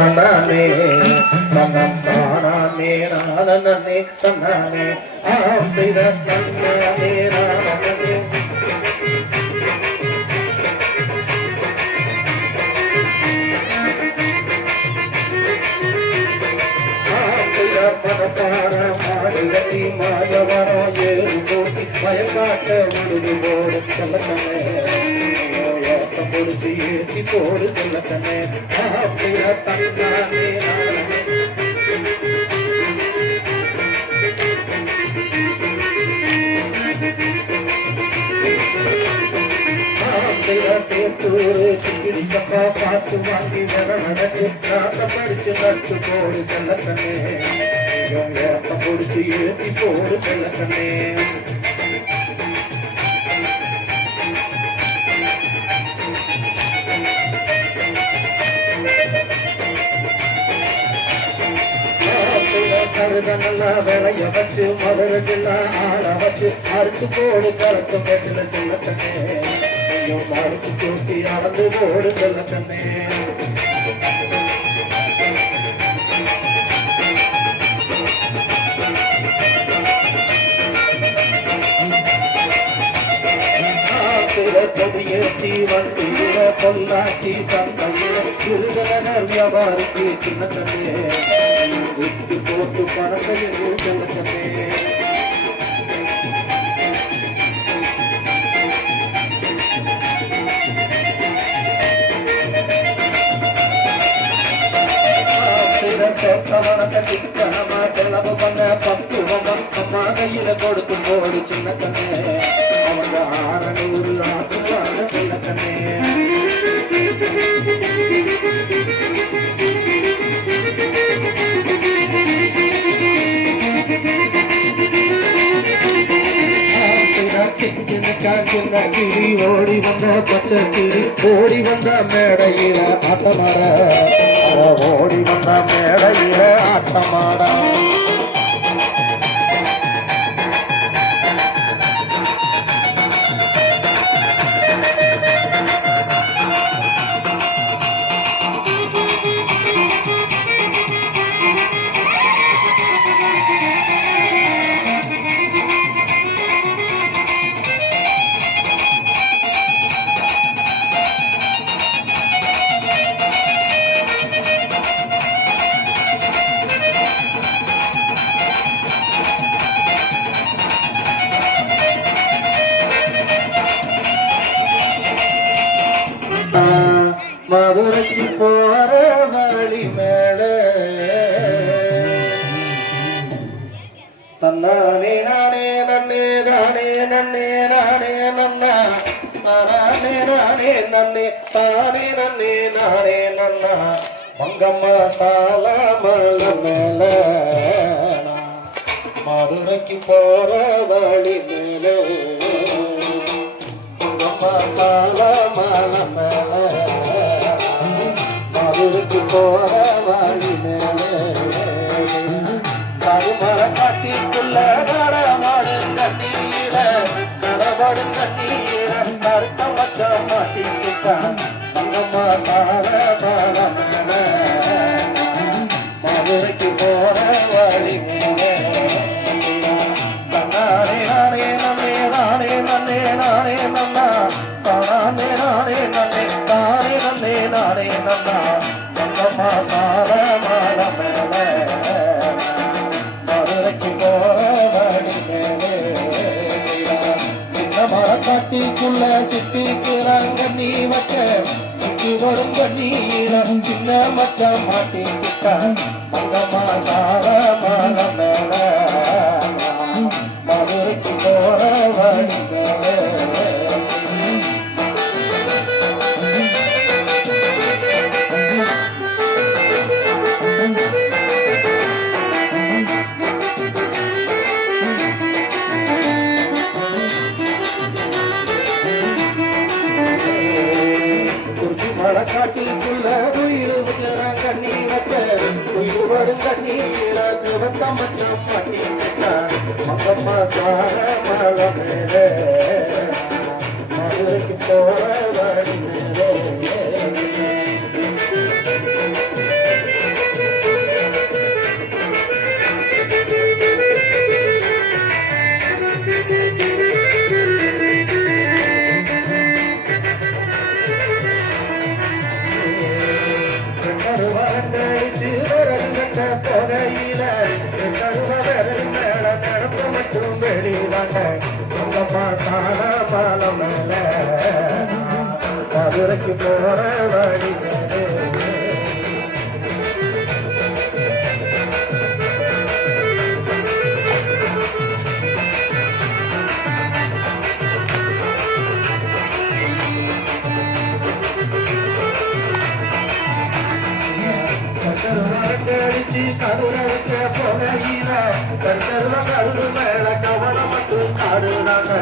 தன்னானே தன்னம் தானே நானே தன்னானே ஆம் செய்த தன்னானே நானே மனப்பார மாடுகட்டி மாயவரோ ஏறு போட்டி மயக்காட்ட உடுது போடு செல்லத்தனே ஓட்டம் பொடிச்சு ஏற்றி போடு செல்லத்தனே ஆப்பிட தன்னானே சேத்தூரு சிக்கிடி சப்பா பார்த்து வாங்கி நடச்சு நாட்ட படிச்சு நட்டு போடு செல்லத்தனே ஓட்டம் பொடிச்சு ஏற்றி போடு செல்லத்தனே கருதநல்லா விளைய வச்சு மதுரை ஜில்லா ஆள வச்சு அறுத்து போடு கலத்து கட்டில செல்லத்தனே அறுத்து தூக்கி அளந்து போடு செல்லத்தனே கொடியேற்றி வண்டியில பொள்ளாச்சி சந்தையில விருதுநகர் வியாபாரிக்கு சின்னத்தனே விட்டு போட்டு பணத்தை என்று செல்லத்தனே சொத்தவனத்தை திட்டணமா செலவு பண்ண பக்குவமா அம்மா கையில கொடுத்து போடு சின்னத்தனே அவங்க 600 ஆக்குவாங்க செல்லத்தனே சின்ன கிளி ஓடி வந்த பச்சை கிளி ஓடி வந்த மேடையில ஆட்டமாட ஓடி வந்த மேடையில ஆட்டமாட மதுரைக்கு போற வழி மேல தன்னானே நானே நன்னே தானே நன்னே நானே நன்னா தானே நானே நன்னே தானே நன்னே நானே நன்னா மங்கம்மா சால மல மேல மதுரைக்கு போற வழி மேல மங்கம்மா சால மல மேல மதுரைக்கு போற வழி மேலே கருமர காட்டிக்குள்ள நடமாடு கண்ணீர நடமாடு கண்ணீர கருத்த வச்ச மாட்டிக்கிட்டான் தங்கம்மா சார மேல மேல மதுரைக்கு போற வழி மேலே தன்னானே நானே நன்னே நானே நன்னே நானே நன்னா தானே நானே நன்னே தானே நன்னே நானே நன்னா தங்கம்மா சார மேல மேலே மதுரைக்கு போற வழி மேலே சின்ன மரக்காட்டிக்குள்ள சிட்டிக்கிறாங்க நீ வச்ச சிட்டி வரும் கண்ணீரம் சின்ன மச்சம் மாட்டிக்கிட்டான் தங்கம்மா சார மேல மேலே மதுரைக்கு போற வழி மேலே காட்டிக்குள்ள உயிர் கண்ணி வச்ச உயிர் வரும் கண்ணீர கிழத்த மச்சம் பண்ணி மகம்மா சார மழை மேலே மதுரைக்கு போற வழி மேலே போகையில கருவ விரல் மேல நடப்பு மட்டும் வெளிவாங்க உங்கம்மா சால பாலம் மேல மதுரைக்கு போற வழி கடிச்சு கருவக்க போகையில கருவ கருது மேல கவனம் மட்டும் காடுனாங்க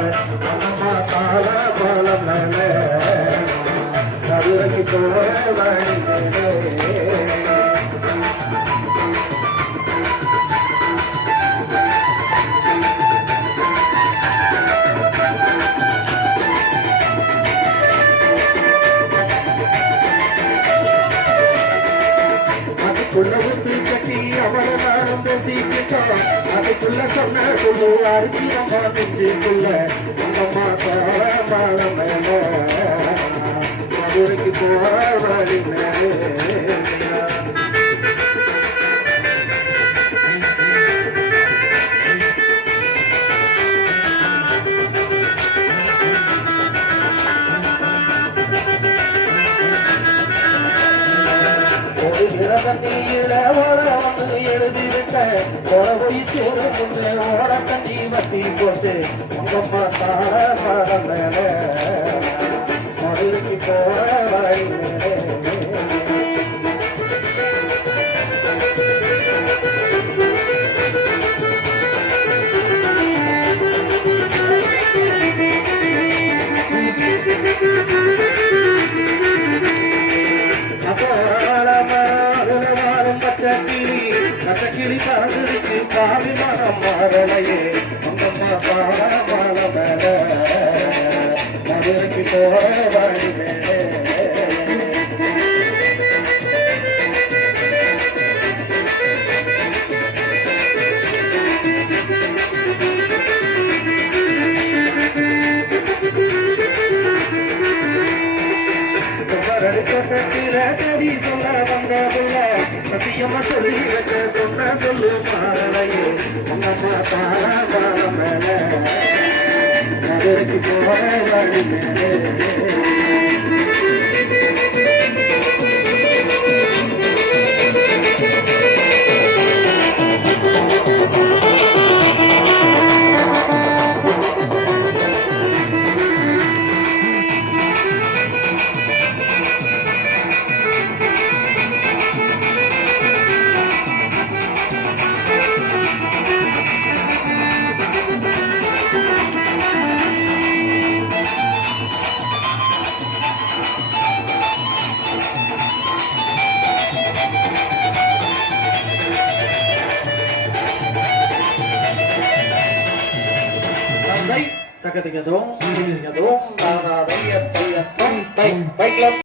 அம்மா சால பாலம் மேல மதுரைக்கு போற வழி அதுக்குள்ள ஊத்து கட்டி அவளை நானும் பேசிக்கிட்டோம் அதுக்குள்ள சொன்ன சொல்லு அருகிரமா நெஞ்சுக்குள்ள அம்மா சால பாலம் மேல மதுரைக்கு போற வழி மேலே நீல ஓட வந்து எழுதி விட்ட ஓட போய் சேரும் முன்னே ஓட தண்ணி வத்தி போச்சு உங்கம்மா சார பாடம் மேல மதுரைக்கு போற வழி மேலே கிளி பறந்துருச்சு காவி மனம் மாறலையே உங்கம்மா சால பாலம் மேல மதுரைக்கு போற வழி மேலே சரி சொல்ல வந்ததில்ல சத்தியமா சொல்லி வச்ச சொன்ன சொல்லு பாரலையே உங்கம்மா சால பாலம் மேல மதுரைக்கு போற வழி மேலே Takatigadong, takatigadong, takatigadong, takatigadong,